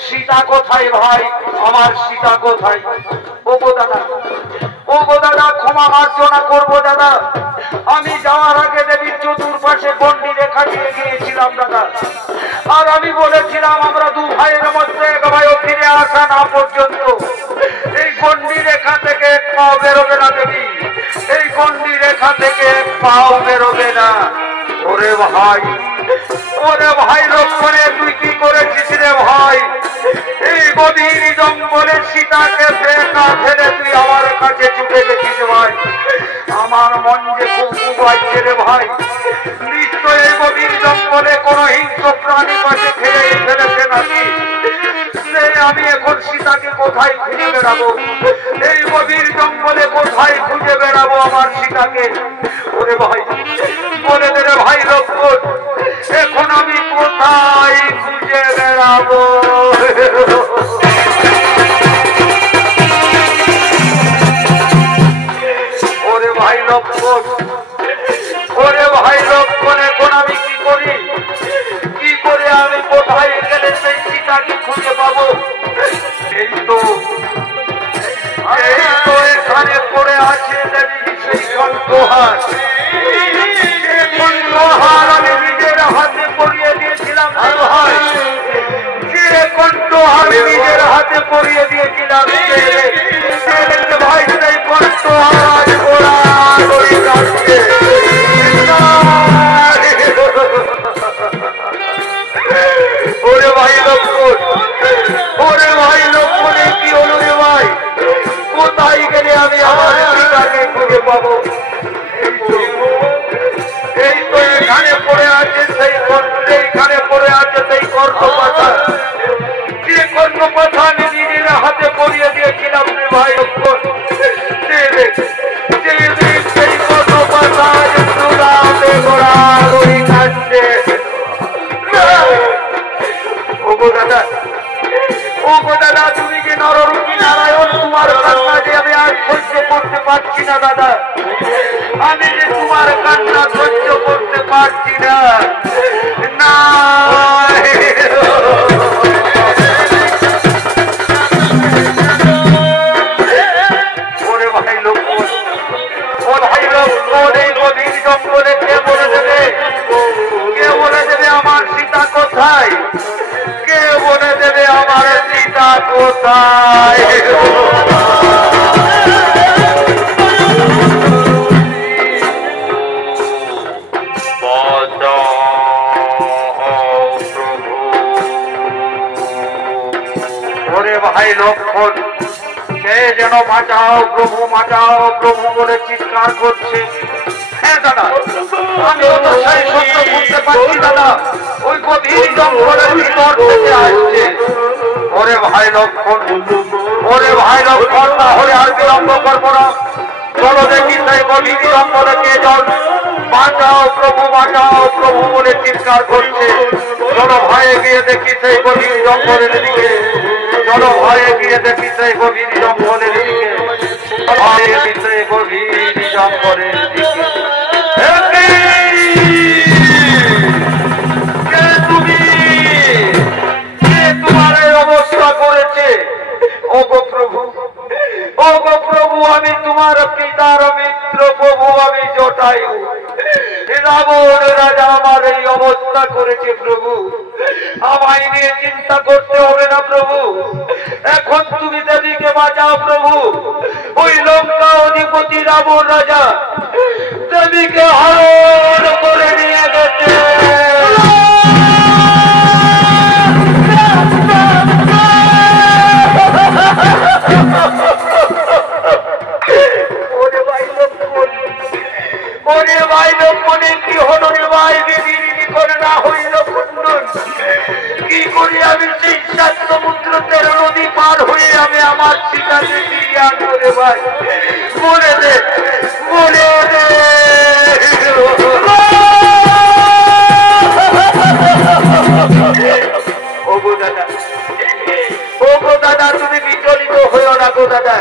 सीता कोथाय भाई आमार सीता कोथाय ओगो दादा क्षमा मार्जना करबो दादा आमी जाওয়ার আগে দেবীর চতুর্পাশে গন্ডি রেখা দিয়ে গিয়েছিলাম দাদা আর আমি বলেছিলাম আমরা দু ভাইয়ের মধ্যে এক ভাইও ফিরে আসা না পর্যন্ত এই গন্ডি রেখা থেকে পাও বেরোবে না দেবী এই গন্ডি রেখা থেকে পাও বেরোবে না ওরে ভাই লক্ষ্মণে তুই কি করেছিস রে ভাই এই গভীর জঙ্গলে সীতাকে না ফেলে তুই আমার কাছে ছুটে গেছিস ভাই আমার মন যে খুব উবাইছে রে ভাই নিশ্চয় এই গভীর জঙ্গলে কোনো হিংস্র প্রাণী পাশে ফেলে ফেলেছে নাকি আমি এখন সীতাকে কোথায় খুঁজে বেড়াবো এই গভীর জঙ্গলে কোথায় খুঁজে বেড়াবো আমার সীতাকে ওরে ভাই বলে দে রে ভাই লক্ষ্মণ এখন আমি কোথায় খুঁজে বেড়াবো ওরে ভাই লক্ষ্মণ এখন আমি কি করি কি করে আমি কোথায় গেলে সেই সীতাকে খুঁজে পাবো এই তো এখানে পড়ে আছে দেবী সেই কণ্ঠহার আমি নিজের হাতে পরিয়ে দিয়েছিলাম যে কণ্ঠহার নিজের হাতে পরিয়ে দিয়েছিলাম ভাই সেই কণ্ঠহার ওরে ভাই লক্ষ্মণে কি হলো রে ভাই কোথায় গেলে আমি আমার সীতাকে খুঁজে পাবো এই তো এখানে পড়ে আছে সেই কর্ণপাথা যে কর্ণপাথা আমি নিজের হাতে পরিয়ে দিয়েছিলাম রে ভাই লক্ষ্মণ সেই কর্ণপাথা ঘোরাঘুরি খাচ্ছে ওগো দাদা তুমি যে নররূপী নারায়ণ তোমার কান্না যে আমি আর সহ্য করতে পারছি না দাদা আমি যে তোমার কান্না সহ্য করতে পারছি না ওরে ভাই লক্ষ্মণ এই গভীর জঙ্গলে কে বলে দেবে আমার সীতা কোথায় কে বলে দেবে আমার সীতা কোথায় ওরে ভাই লক্ষ্মণ সে যেন বাঁচাও প্রভু বলে চিৎকার করছে হ্যাঁ দাদা আমি তো সেই সত্য বুঝতে পারছি দাদা ওই গভীর জঙ্গলের ভিতর থেকে আসছে। ওরে ভাই লক্ষণ, ওরে ভাই লক্ষণ, তাহলে আর বিলম্ব করবো না, চলো দেখি সেই গভীর জঙ্গলে কে জল বাঁচাও প্রভু, বাঁচাও প্রভু বলে চিৎকার করছে। চলো ভয়ে গিয়ে দেখি সেই গভীর জঙ্গলের দিকে, চলো ভয়ে গিয়ে দেখি সেই গভীর জঙ্গলের দিকে, ভয়ে সেই গভীর জঙ্গলের দিকে। কে তুমি? কে তোমার এই অবস্থা করেছে? ওগো প্রভু, ওগো প্রভু, আমি তোমার পিতার মিত্র প্রভু, আমি জটায়ু। রাবণ রাজা আমার এই অবস্থা করেছে প্রভু, আমায় নিয়ে চিন্তা করতে হবে না প্রভু। এখন তুমি দেবীকে বাঁচাও প্রভু। ওই লঙ্কা অধিপতি রাবণ রাজা দেবীকে হরণ করে নিয়ে গেছে। ওরে ভাই লক্ষ্মণে কি হলো রে ভাই, বেরিয়ে করে না হইল কুণ্ডন। কি করি আমি সেই সাত সমুদ্র 13 নদী পার হয়ে আমি আমার সীতাকে ফিরিয়ে আনবো রে ভাই? বলে দে, বলে দে। ওগো দাদা, ওগো দাদা, তুমি বিচলিত হইও না গো দাদা,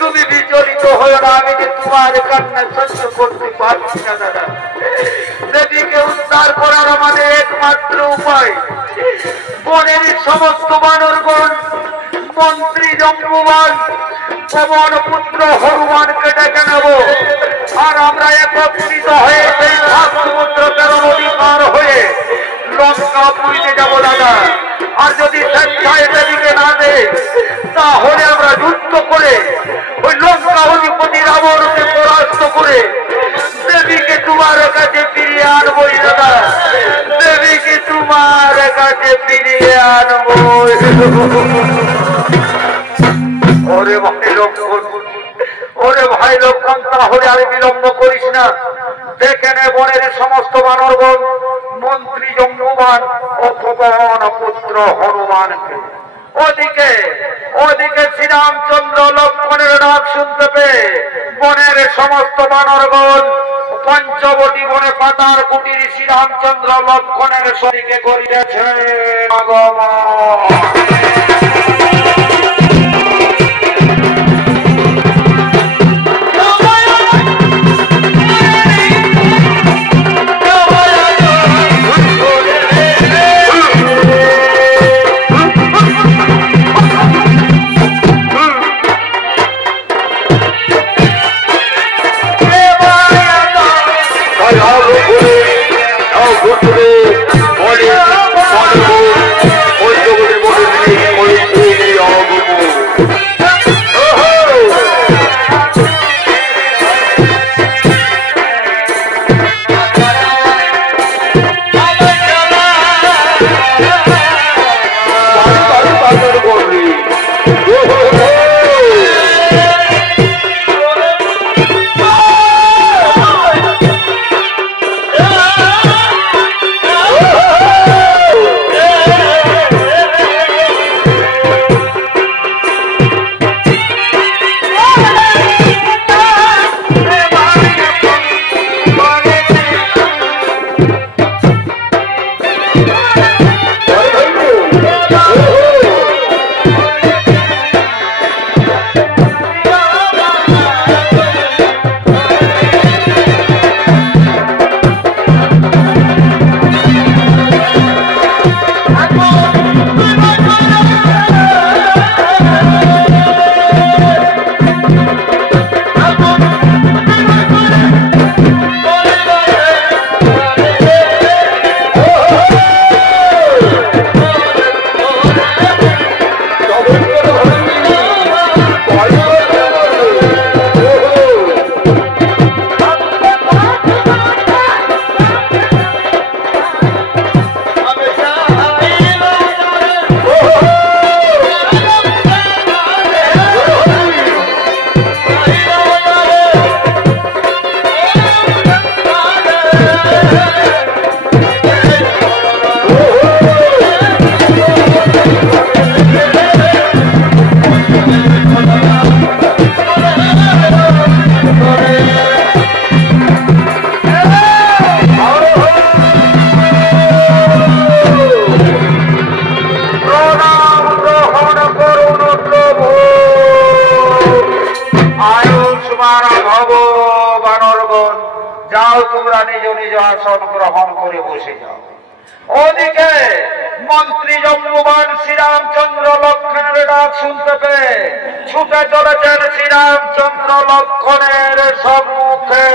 তুমি বিচলিত হইও না। আমি যে তোমার কান্না সহ্য করতে পারছি না দাদা। দেবীকে উদ্ধার করার আমাদের একমাত্র উপায় বনের সমস্ত বানরগণ, মন্ত্রী জম্বুবান, পবন পুত্র হনুমানকে ডেকে নেব, আর আমরা একত্রিত হয়ে সেই 7 সমুদ্র 13 নদী পার হয়ে লঙ্কা পুরীতে যাবো দাদা। আর যদি স্বেচ্ছায় দেবীকে না দেয়, তাহলে আমরা যুদ্ধ করে ওই লঙ্কা অধিপতি রাবণকে পরাস্ত করে দেবীকে তোমার কাছে ফিরিয়ে আনবো দাদা, দেবীকে তোমার কাছে ফিরিয়ে আনবো। ওরে ভাই লক্ষণ, ওরে ভাই লক্ষণ, তাহলে আর বিলম্ব করিস না, দেখে নে বনের সমস্ত বানরগণ, মন্ত্রী জম্বুবান ও পবন পুত্র হনুমানকে। ওদিকে ওদিকে শ্রীরামচন্দ্র লক্ষ্মণের ডাক শুনতে পেয়ে বনের সমস্ত বানরগণ পঞ্চবটি বনে পাতার কুটির শ্রীরামচন্দ্র লক্ষ্মণের শরীকে করিতেছে আগমন। ওদিকে মন্ত্রী জম্মুবান শ্রীরামচন্দ্র লক্ষণের ডাক শুনতে পেয়ে ছুটে চলেছেন শ্রীরামচন্দ্র লক্ষণের সম্মুখে।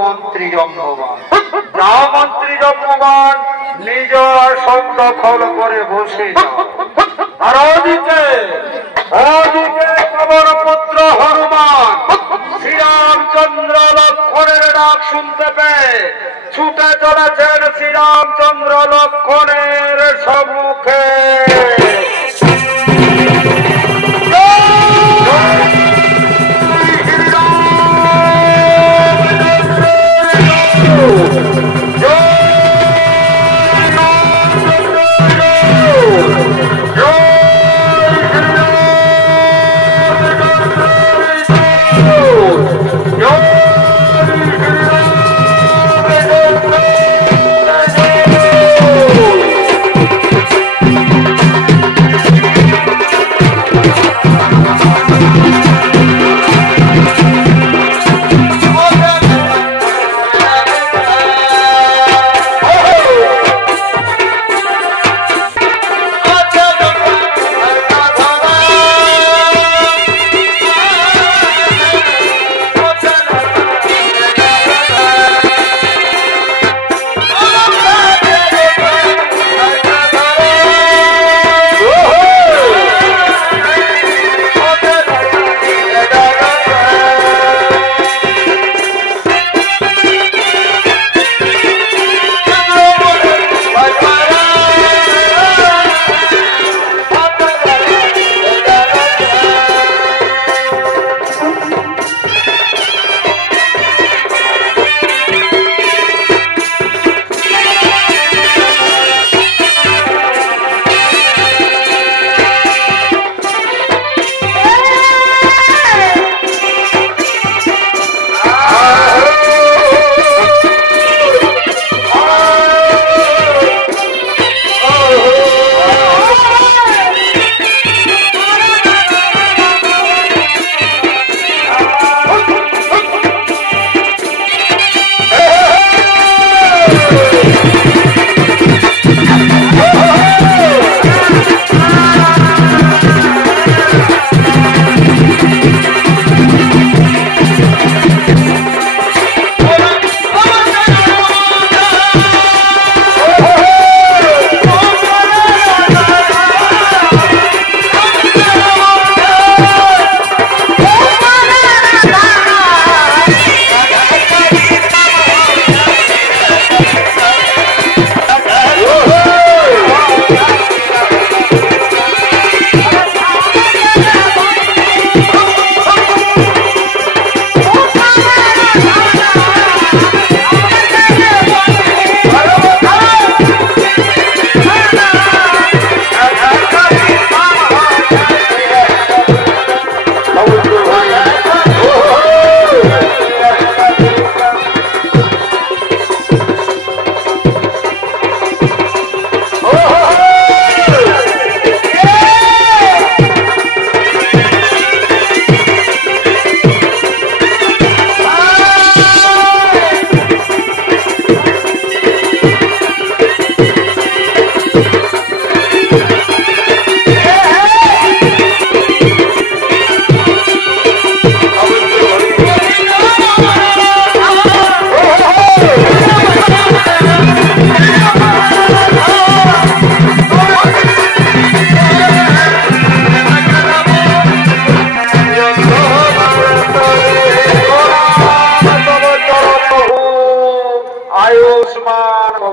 মন্ত্রী জম্মবান যা মন্ত্রী জম্মবান নিজ আসন দখল করে বসে যাও। আর ওদিকে কবর পুত্র হনুমান শ্রীরামচন্দ্র লক্ষণের ডাক শুনতে পেয়ে ছুটে চলেছেন শ্রীরামচন্দ্র লক্ষণের সম্মুখে।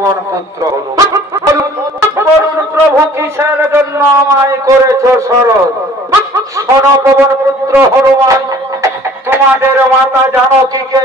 পবন পুত্র হলো। বলুন প্রভু কিসের জন্য আমায় করেছ শরৎ? শোনো পবন পুত্র হনুমান, তোমাদের মাতা জানকীকে